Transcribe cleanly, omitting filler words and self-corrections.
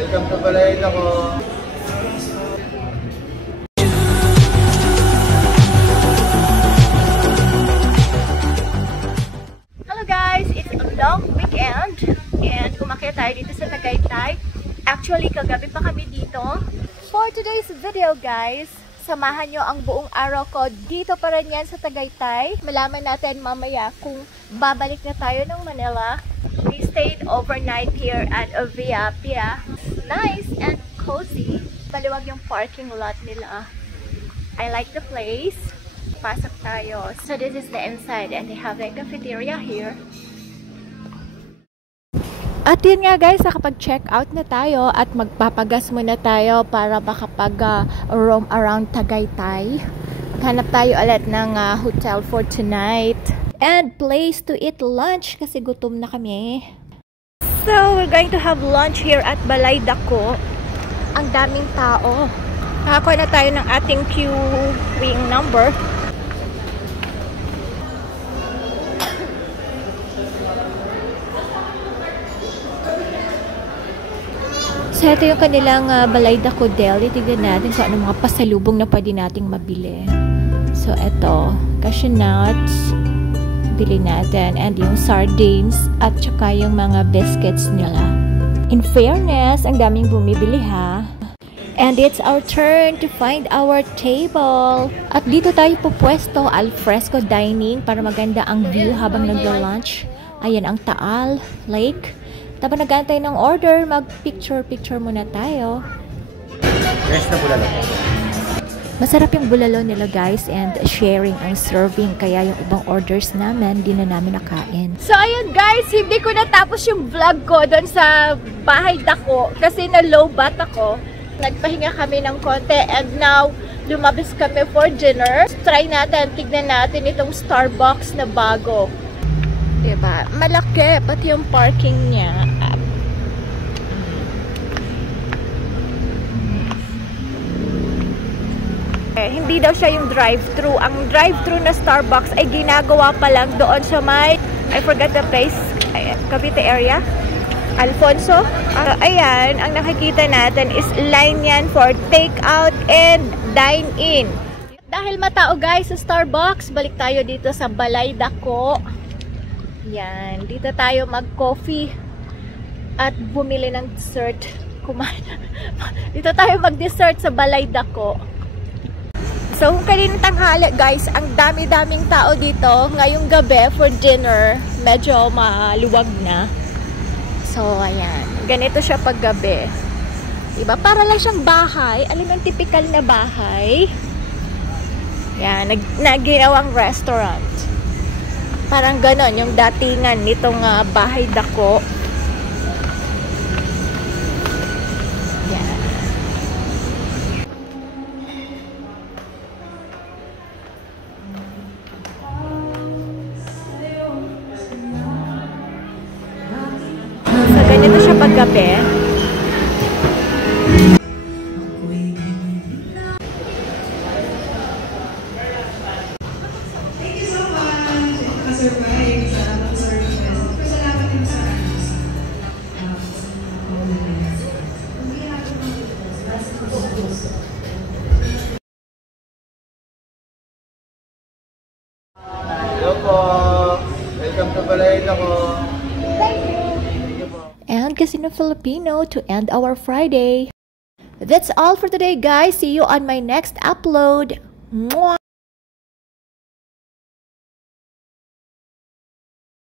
Welcome to Balayda ko. Hello guys, it's a long weekend and umakyat tayo dito sa Tagaytay. Actually, kagabi pa kami dito. For today's video guys, samahan nyo ang buong araw ko dito pa rin yan sa Tagaytay. Malaman natin mamaya kung babalik na tayo ng Manila. We stayed overnight here at Via Pia. Nice and cozy. Baliwag yung parking lot nila. I like the place. Pasok tayo. So this is the inside and they have a cafeteria here. At yun nga guys, nakapag-check out na tayo at magpapagas muna tayo para makapag-roam around Tagaytay. Hanap tayo ulit ng hotel for tonight. And place to eat lunch kasi gutom na kami. So, we're going to have lunch here at Balayda ko. Ang daming tao. Nakakuha na tayo ng ating queuing number. So, ito yung kanilang Balayda ko deli. Tignan natin kung anong mga pasalubong na pwede nating mabili. So, ito. Cashew nuts. Bili natin. And yung sardines. At saka yung mga biscuits nila. In fairness, ang daming bumibili ha. And it's our turn to find our table. At dito tayo pupwesto. Alfresco dining para maganda ang view habang naglo-lunch. Ayan ang Taal Lake. Tapos nagantay ng order, mag-picture-picture muna tayo. Fresh na bulalo. Masarap yung bulalo nila guys and sharing ang serving. Kaya yung ibang orders namin, di na namin nakain. So ayun guys, hindi ko natapos yung vlog ko doon sa bahay dako kasi na-low bat ako. Nagpahinga kami ng konti and now lumabas kami for dinner. Try natin, tignan natin itong Starbucks na bago. Diba? Malaki, pati yung parking niya. Hindi daw siya yung drive-thru. Ang drive-thru na Starbucks ay ginagawa pa lang doon sa may, I forgot the place, Cavite area. Alfonso. Ayan, ang nakikita natin is line yan for take-out and dine-in. Dahil matao guys sa Starbucks, balik tayo dito sa Balayda ko. Yan, dito tayo mag-coffee at bumili ng dessert. Dito tayo mag-dessert sa Balayda ko. So, kung kanina tanghali guys, ang dami-daming tao dito. Ngayong gabi for dinner, medyo maluwag na. So, ayan. Ganito siya pag gabi. Diba? Para lang siyang bahay. Alam mo yung typical na bahay. Yan, ginawang restaurant. Parang ganon yung datingan nitong bahay dako. Yan. So, ganito siya paggabi. Hello po. Welcome to Balayda ko. And Casino Filipino to end our Friday. That's all for today guys. See you on my next upload. Mwah!